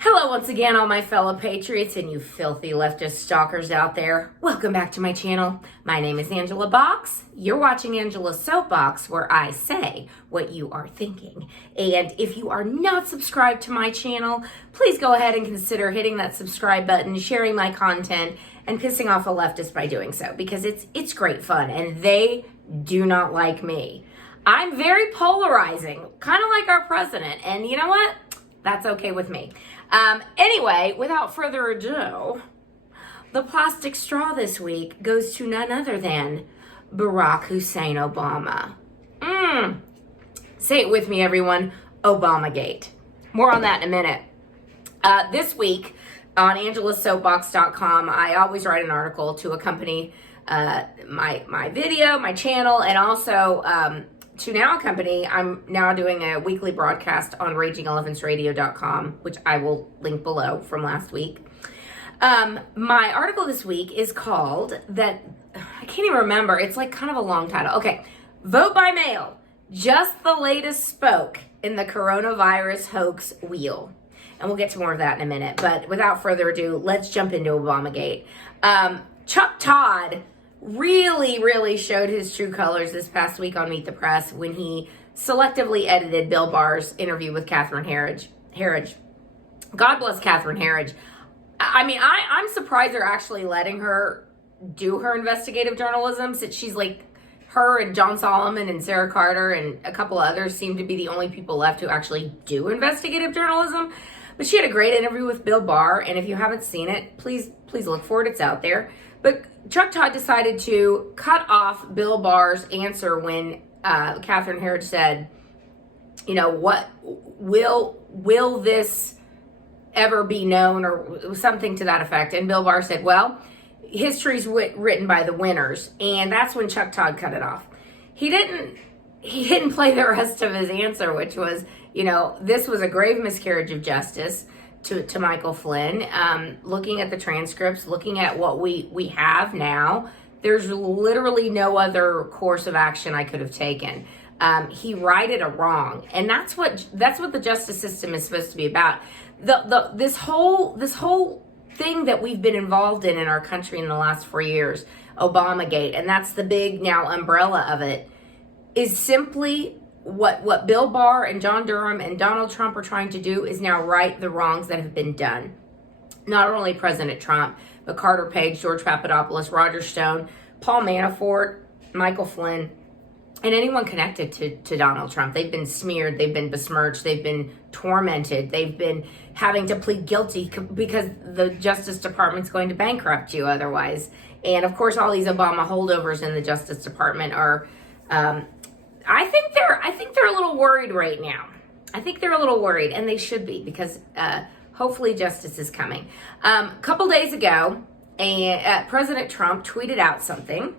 Hello once again, all my fellow patriots and you filthy leftist stalkers out there. Welcome back to my channel. My name is Angela Box. You're watching Angela's Soapbox, where I say what you are thinking. And if you are not subscribed to my channel, please go ahead and consider hitting that subscribe button, sharing my content, and pissing off a leftist by doing so, because it's great fun and they do not like me. I'm very polarizing, kind of like our president, and you know what? That's okay with me. Anyway, without further ado, the plastic straw this week goes to none other than Barack Hussein Obama. Say it with me, everyone. OBAMAGATE. More on that in a minute. This week on angelasoapbox.com, I always write an article to accompany my video, my channel, and also to now accompany, I'm now doing a weekly broadcast on ragingelefantsradio.com, which I will link below from last week. My article this week is called I can't even remember. It's like kind of a long title. Okay. Vote by mail. Just the latest spoke in the coronavirus hoax wheel. And we'll get to more of that in a minute. But without further ado, let's jump into Obamagate. Chuck Todd really showed his true colors this past week on Meet the Press when he selectively edited Bill Barr's interview with Catherine Herridge. God bless Catherine Herridge. I mean, I'm surprised they're actually letting her do her investigative journalism, since she's like, her and John Solomon and Sarah Carter and a couple others seem to be the only people left who actually do investigative journalism. But she had a great interview with Bill Barr, and if you haven't seen it, please look for it. It's out there. But Chuck Todd decided to cut off Bill Barr's answer when Catherine Herridge said, you know, what will this ever be known, or something to that effect. And Bill Barr said, well, history's written by the winners. And that's when Chuck Todd cut it off. He didn't play the rest of his answer, which was, you know, this was a grave miscarriage of justice to Michael Flynn. Looking at the transcripts, looking at what we have now, there's literally no other course of action I could have taken. He righted a wrong, and that's what the justice system is supposed to be about. This whole thing that we've been involved in our country in the last 4 years, Obamagate, and that's the big now umbrella of it, is simply what Bill Barr and John Durham and Donald Trump are trying to do, is now right the wrongs that have been done. Not only President Trump, but Carter Page, George Papadopoulos, Roger Stone, Paul Manafort, Michael Flynn, and anyone connected to Donald Trump. They've been smeared, they've been besmirched, they've been tormented, they've been having to plead guilty because the Justice Department's going to bankrupt you otherwise. And of course, all these Obama holdovers in the Justice Department are, I think they're a little worried right now. I think they're a little worried, and they should be, because hopefully justice is coming. A couple days ago, President Trump tweeted out something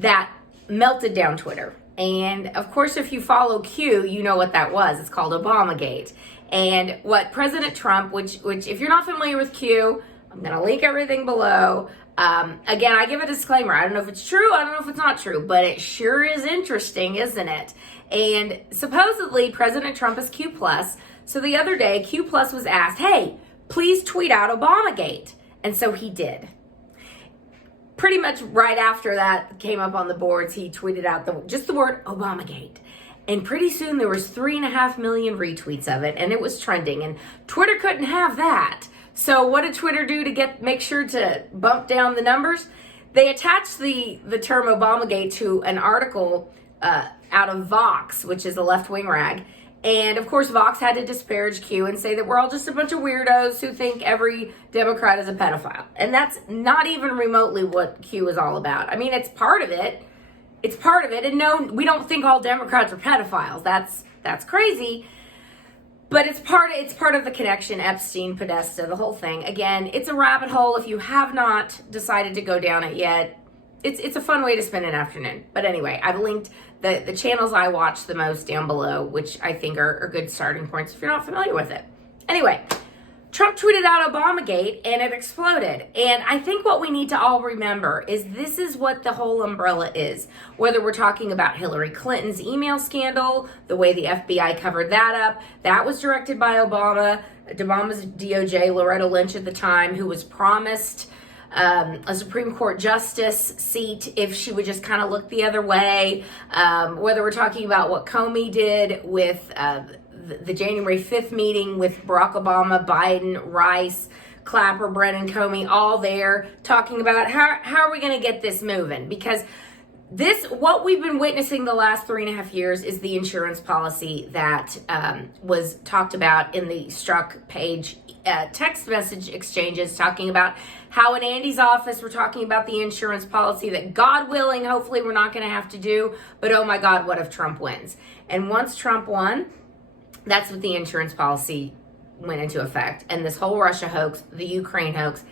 that melted down Twitter. And of course, if you follow Q, you know what that was. It's called Obamagate. And what President Trump, which if you're not familiar with Q, I'm going to link everything below. Again, I give a disclaimer. I don't know if it's true. I don't know if it's not true, but it sure is interesting, isn't it? And supposedly President Trump is Q+. So the other day, Q+ was asked, hey, please tweet out Obamagate. And so he did. Pretty much right after that came up on the boards, he tweeted out just the word Obamagate. And pretty soon there was 3.5 million retweets of it, and it was trending. And Twitter couldn't have that. So what did Twitter do to make sure to bump down the numbers? They attached the term Obamagate to an article out of Vox, which is a left-wing rag. And of course, Vox had to disparage Q and say that we're all just a bunch of weirdos who think every Democrat is a pedophile. And that's not even remotely what Q is all about. I mean, it's part of it. It's part of it. And no, we don't think all Democrats are pedophiles. That's crazy. But it's part of the connection, Epstein, Podesta, the whole thing. Again, it's a rabbit hole. If you have not decided to go down it yet, it's a fun way to spend an afternoon. But anyway, I've linked the channels I watch the most down below, which I think are good starting points if you're not familiar with it. Anyway, Trump tweeted out Obamagate and it exploded. And I think what we need to all remember is this is what the whole umbrella is. Whether we're talking about Hillary Clinton's email scandal, the way the FBI covered that up, that was directed by Obama's DOJ, Loretta Lynch at the time, who was promised a Supreme Court justice seat if she would just kind of look the other way. Whether we're talking about what Comey did with the January 5th meeting with Barack Obama, Biden, Rice, Clapper, Brennan, Comey, all there talking about how are we going to get this moving? Because what we've been witnessing the last 3.5 years is the insurance policy that was talked about in the Struck page text message exchanges, talking about how in Andy's office we're talking about the insurance policy that, God willing, hopefully we're not going to have to do, but oh my God, what if Trump wins? And once Trump won, that's what the insurance policy went into effect. And this whole Russia hoax, the Ukraine hoax,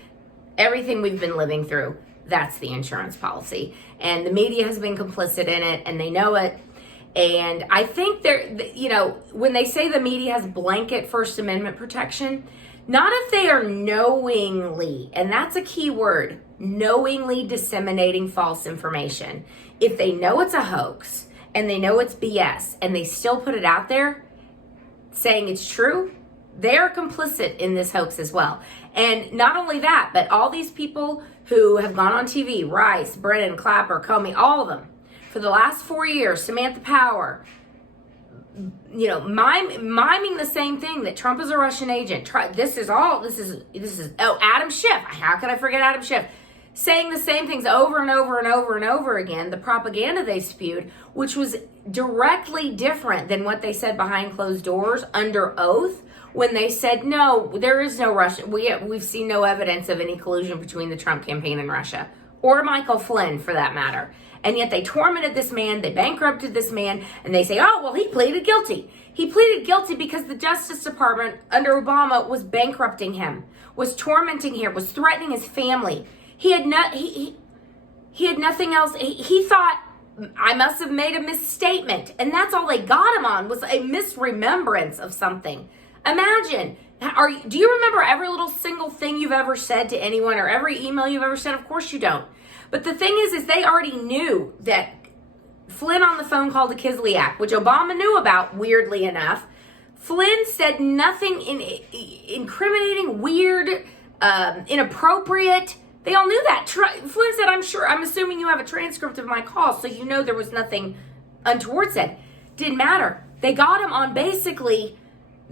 everything we've been living through, that's the insurance policy. And the media has been complicit in it, and they know it. And I think when they say the media has blanket First Amendment protection, not if they are knowingly, and that's a key word, knowingly disseminating false information. If they know it's a hoax and they know it's BS and they still put it out there saying it's true, they're complicit in this hoax as well. And not only that, but all these people who have gone on TV, Rice, Brennan, Clapper, Comey, all of them, for the last 4 years, Samantha Power, miming the same thing, that Trump is a Russian agent. Adam Schiff. How could I forget Adam Schiff? Saying the same things over and over and over and over again, the propaganda they spewed, which was directly different than what they said behind closed doors under oath, when they said, no, there is no Russia. We've seen no evidence of any collusion between the Trump campaign and Russia, or Michael Flynn for that matter. And yet they tormented this man, they bankrupted this man, and they say, oh, well, he pleaded guilty. He pleaded guilty because the Justice Department under Obama was bankrupting him, was tormenting him, was threatening his family. He had nothing else. He thought, I must have made a misstatement. And that's all they got him on, was a misremembrance of something. Imagine, do you remember every little single thing you've ever said to anyone, or every email you've ever sent? Of course you don't. But the thing is they already knew that Flynn on the phone called the Kislyak, which Obama knew about, weirdly enough. Flynn said nothing incriminating, weird, inappropriate. They all knew that. Flynn said, I'm assuming you have a transcript of my call, so you know there was nothing untoward said. Didn't matter. They got him on basically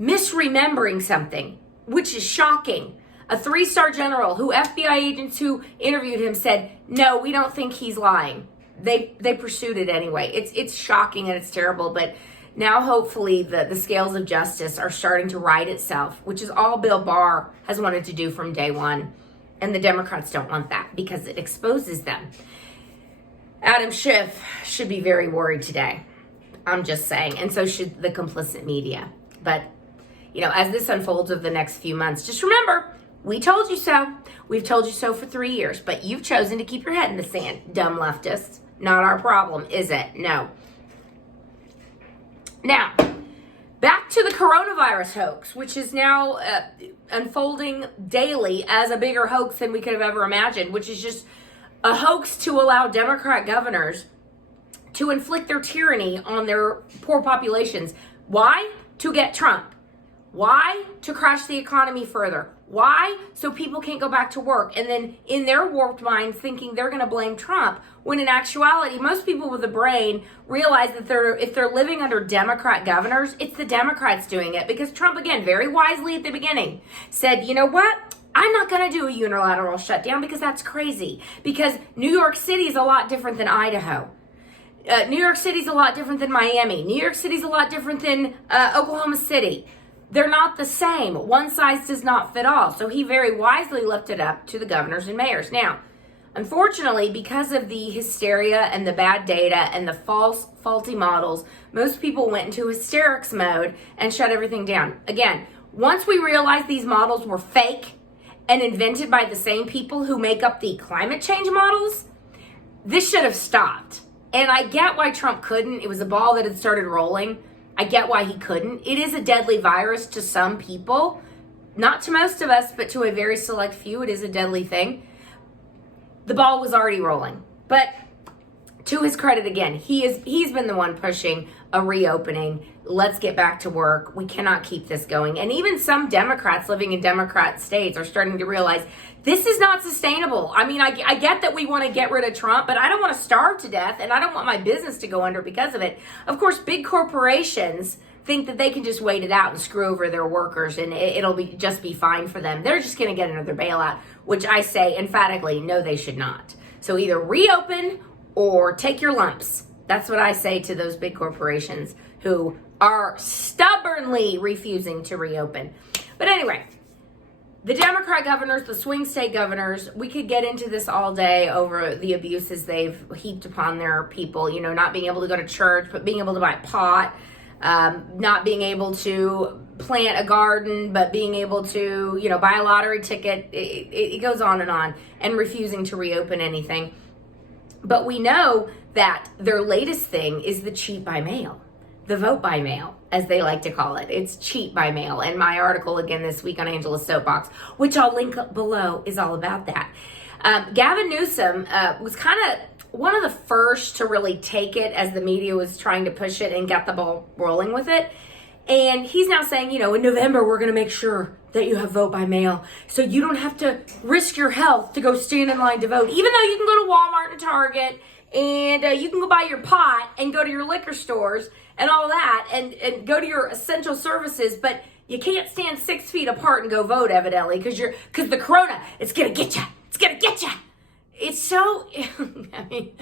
misremembering something, which is shocking. A 3-star general who FBI agents who interviewed him said, no, we don't think he's lying. They pursued it anyway. It's shocking and it's terrible, but now hopefully the scales of justice are starting to right itself, which is all Bill Barr has wanted to do from day one. And the Democrats don't want that because it exposes them. Adam Schiff should be very worried today. I'm just saying. And so should the complicit media. But, as this unfolds over the next few months, just remember, we told you so. We've told you so for 3 years. But you've chosen to keep your head in the sand, dumb leftists. Not our problem, is it? No. Now, back to the coronavirus hoax, which is now unfolding daily as a bigger hoax than we could have ever imagined, which is just a hoax to allow Democrat governors to inflict their tyranny on their poor populations. Why? To get Trump. Why? To crash the economy further. Why? So people can't go back to work. And then in their warped minds thinking they're going to blame Trump, when in actuality, most people with a brain realize that if they're living under Democrat governors, it's the Democrats doing it. Because Trump, again, very wisely at the beginning, said, you know what? I'm not going to do a unilateral shutdown because that's crazy. Because New York City is a lot different than Idaho. New York City's a lot different than Miami. New York City's a lot different than Oklahoma City. They're not the same. One size does not fit all. So he very wisely left it up to the governors and mayors. Now, unfortunately, because of the hysteria and the bad data and the faulty models, most people went into hysterics mode and shut everything down. Again, once we realized these models were fake and invented by the same people who make up the climate change models, this should have stopped. And I get why Trump couldn't. It was a ball that had started rolling. I get why he couldn't. It is a deadly virus to some people, not to most of us, but to a very select few, it is a deadly thing. The ball was already rolling. But to his credit, again, he's been the one pushing a reopening. Let's get back to work. We cannot keep this going. And even some Democrats living in Democrat states are starting to realize this is not sustainable. I mean, I get that we want to get rid of Trump, but I don't want to starve to death, and I don't want my business to go under because of it. Of course, big corporations think that they can just wait it out and screw over their workers, and it'll just be fine for them. They're just going to get another bailout, which I say emphatically, no, they should not. So either reopen or take your lumps. That's what I say to those big corporations who are stubbornly refusing to reopen. But anyway, the Democrat governors, the swing state governors, we could get into this all day over the abuses they've heaped upon their people, you know, not being able to go to church, but being able to buy pot, not being able to plant a garden, but being able to, you know, buy a lottery ticket. It goes on, and refusing to reopen anything. But we know that their latest thing is the cheat by mail, the vote by mail, as they like to call it. It's cheat by mail. And my article again this week on Angela's Soapbox, which I'll link up below, is all about that. Gavin Newsom was kind of one of the first to really take it as the media was trying to push it and get the ball rolling with it. And he's now saying, you know, in November, we're going to make sure that you have vote by mail, so you don't have to risk your health to go stand in line to vote, even though you can go to Walmart and Target, and you can go buy your pot and go to your liquor stores and all that, and go to your essential services, but you can't stand 6 feet apart and go vote, evidently, because the corona, it's going to get you. It's going to get you. It's so, I mean,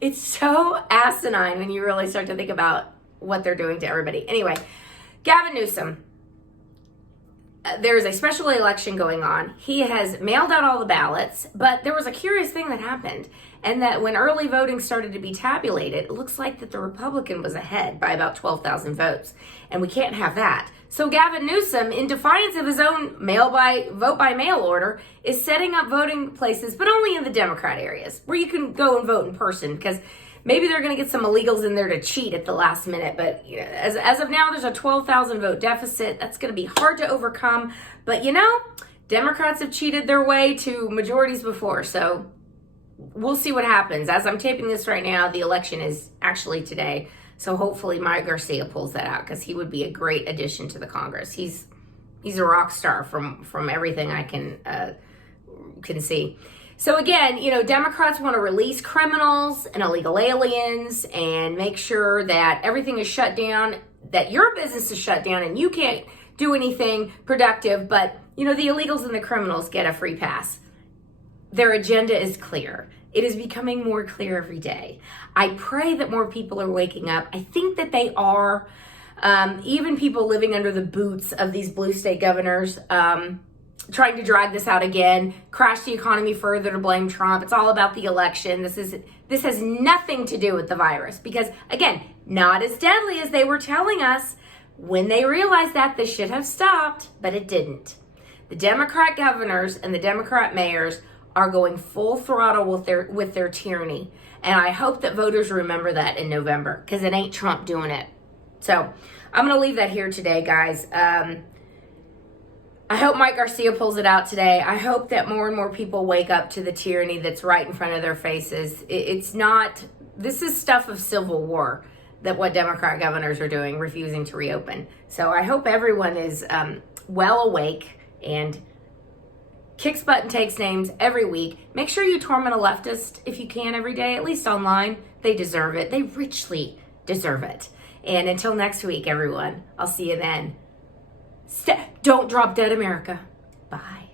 it's so asinine when you really start to think about what they're doing to everybody. Anyway, Gavin Newsom, there's a special election going on. He has mailed out all the ballots, but there was a curious thing that happened, and that when early voting started to be tabulated, it looks like that the Republican was ahead by about 12,000 votes, and we can't have that. So Gavin Newsom, in defiance of his own vote by mail order, is setting up voting places, but only in the Democrat areas where you can go and vote in person, because maybe they're going to get some illegals in there to cheat at the last minute. But you know, as of now, there's a 12,000 vote deficit. That's going to be hard to overcome. But you know, Democrats have cheated their way to majorities before. So we'll see what happens. As I'm taping this right now, the election is actually today. So hopefully Mike Garcia pulls that out, because he would be a great addition to the Congress. He's a rock star from everything I can see. So again, you know, Democrats want to release criminals and illegal aliens and make sure that everything is shut down, that your business is shut down and you can't do anything productive, but, you know, the illegals and the criminals get a free pass. Their agenda is clear. It is becoming more clear every day. I pray that more people are waking up. I think that they are. Even people living under the boots of these blue state governors, trying to drag this out again, crash the economy further to blame Trump. It's all about the election. This has nothing to do with the virus, because again, not as deadly as they were telling us. When they realized that, this should have stopped, but it didn't. The Democrat governors and the Democrat mayors are going full throttle with their tyranny. And I hope that voters remember that in November, because it ain't Trump doing it. So I'm going to leave that here today, guys. I hope Mike Garcia pulls it out today. I hope that more and more people wake up to the tyranny that's right in front of their faces. This is stuff of Civil War, that what Democrat governors are doing, refusing to reopen. So I hope everyone is well awake and kicks butt and takes names every week. Make sure you torment a leftist if you can every day, at least online. They deserve it. They richly deserve it. And until next week, everyone, I'll see you then. Don't drop dead, America. Bye.